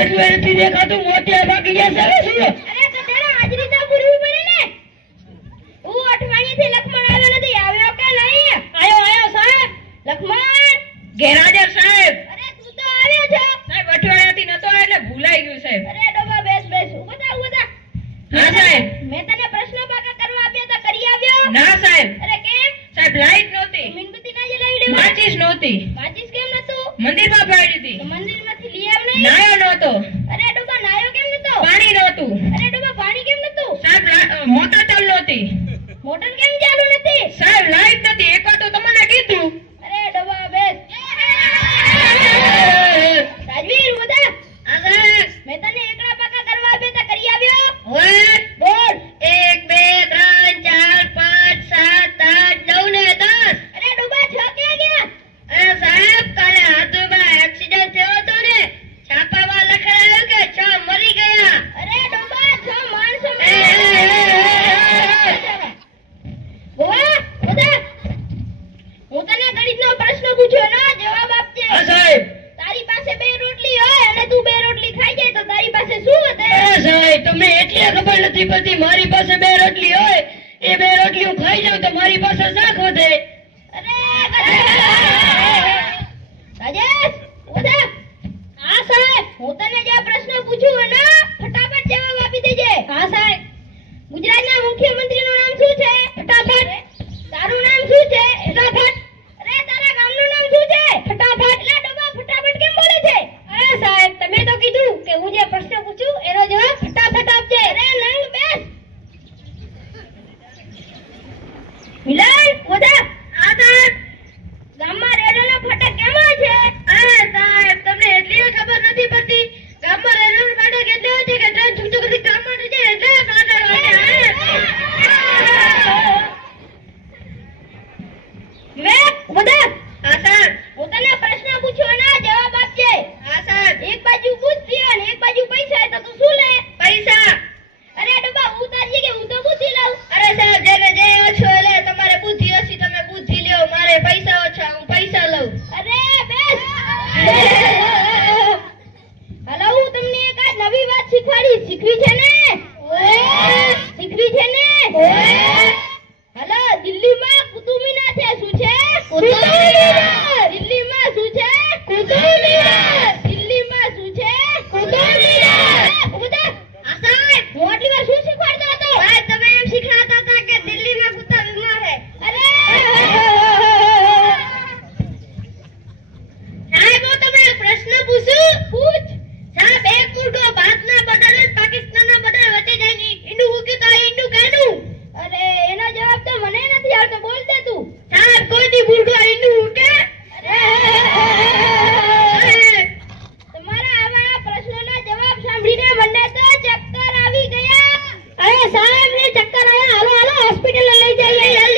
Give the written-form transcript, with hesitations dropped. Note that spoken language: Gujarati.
એટલે નથી દેખાતું મોતિયા બાકી ગયા છે શું? અરે કટારા હાજરી તો પૂરવી પડે ને. હું અઠવાડિયેથી લખમણ આવ્યો નથી. આવ્યો કે નહીં? આયો સાહેબ. લખમણ ગેરહાજર સાહેબ. અરે તું તો આવ્યો છો. સાહેબ અઠવાડિયાથી નતો એટલે ભૂલાઈ ગયું સાહેબ. અરે ડોબા બેસ ઉભો થા. હા સાહેબ. મેં તને પ્રશ્ન પાકા કરવા આપ્યા તા, કરી આવ્યો? ના સાહેબ. અરે કેમ? સાહેબ લાઈટ નહોતી. મીણબત્તી કાજે લાવી દેવા? માચીસ નહોતી. માચીસ કેમ નતું? મંદિરમાં પડી હતી. તો મંદિરમાંથી લઈ આવ નહીં? નાયો નહોતો. અરે ડોબા નાયો કેમ નતો? પાણી નહોતું. અરે ડોબા પાણી કેમ નતું? સાહેબ મોટર ચાલુ નહોતી. મોટર કેમ ચાલુ નથી? સાહેબ લાઈટ નથી. એક વાર તો તમને કીધું. અરે ડોબા બેસ. રાજવીર ઉદા. હા સાહેબ. મેં તને એકડા પાકા કરવા આપ્યા તા, કરી આવ્યો? હવે બોલ. 1 2 3 4 5 7 8 9 ને 10. અરે ડોબા છ ક્યાં ગયા? અરે સાહેબ કાલે હાથમાં એક્સિડન્ટ થયો હતો ને, છાપામાં લખાયું કે 6 મરી ગયા. અરે ડોબા છ માણસો મર્યા. ગોવા ઉદા, હું તને ગણિતનો પ્રશ્ન પૂછ્યો ને, જવાબ આપજે. હા સાહેબ. તારી પાસે 2 રોટલી હોય અને તું 2 રોટલી ખાઈ જાય તો તારી પાસે શું વધે? અરે સાહેબ તમને એટલે ખબર નથી પડતી. મારી પાસે 2 રોટલી હોય, એ 2 રોટલી હું ખાઈ જાઉં તો મારી પાસે શાક વધે. અરે રાજેશ ઉદા. હા સાહેબ. હું તને જે પ્રશ્ન પૂછ્યું હોય ને, ફટાફટ જવાબ આપી દેજે. હા સાહેબ. ગુજરાતના મુખ્યમંત્રીનું નામ શું છે? ફટાફટ. તારું નામ શું છે? ફટાફટ. અરે તારા ગામનું નામ શું છે? ફટાફટ. એટલે ડોબા ફટાફટ કેમ બોલે છે? અરે સાહેબ તમે તો કીધું કે હું જે પ્રશ્ન પૂછું એનો જવાબ ફટાફટ આપજે. અરે નંગ બેસ. મિલન ઉદા. હા સાહેબ. ગામમાં રેડિયોનો ફાટક કેમ હોય છે? અરે સાહેબ તમને એટલી ખબર નથી પડતી. ગામમાં રેલવે ફાટક એટલે હોય છે કે ટ્રેન છૂટું કરી ગામમાં જશે એટલે ફાટક હોય છે. વિવેક ઉદા. હા સાહેબ. હું તને પ્રશ્ન પૂછ્યો ને, જવાબ આપજે. હા સાહેબ. એક બાજુ બુદ્ધિ અને એક બાજુ પૈસા હોય તો તું શું લે? પૈસા. અરે ડબ્બા હું તારી કે હું તો બુદ્ધિ લઉં. અરે સાહેબ જેને જે ઓછો લે, તમારે બુદ્ધિ ઓછી તમે બુદ્ધિ લ્યો, મારે પૈસા ઓછા હું પૈસા લઉં. અરે બેસ. હાલો હું તમને એક આ નવી વાત શીખવી છે ને? શીખવી છે ને? હાલો દિલ્હીમાં કુતુબ મિનાર છે. શું છે? કુતુબ મિનાર. દિલ્હીમાં શું છે? કુતુબ મિનાર. દિલ્હીમાં શું છે? કુતુબ મિનાર. ઉદા. હા સાહેબ. હું આટલી વાર શું શીખવાડતો હતો? સાહેબ તમે એમ શીખવાડતા હતા કે દિલ્હીમાં કુત્તા બીમાર છે. અરે સાહેબ હું તમને એક પ્રશ્ન પૂછું? પૂછ. સાહેબ એક મુર્ગો ભારતના બદલે પાકિસ્તાનના બદલે વચ્ચે જાય ની ઈંડું મૂકે તો ઈંડું કેનું? અરે એનો જવાબ તો મને નથી આવતો, બોલ દે તું. સાહેબ કોઈ દી મુર્ગો ઈંડું મૂકે? તમારા આવા પ્રશ્નોના જવાબ સાંભળીને મને તો ચક્કર આવી ગયા. અરે સાહેબ ને ચક્કર આવ્યા. હાલો હાલો હોસ્પિટલ લઈ જઈએ.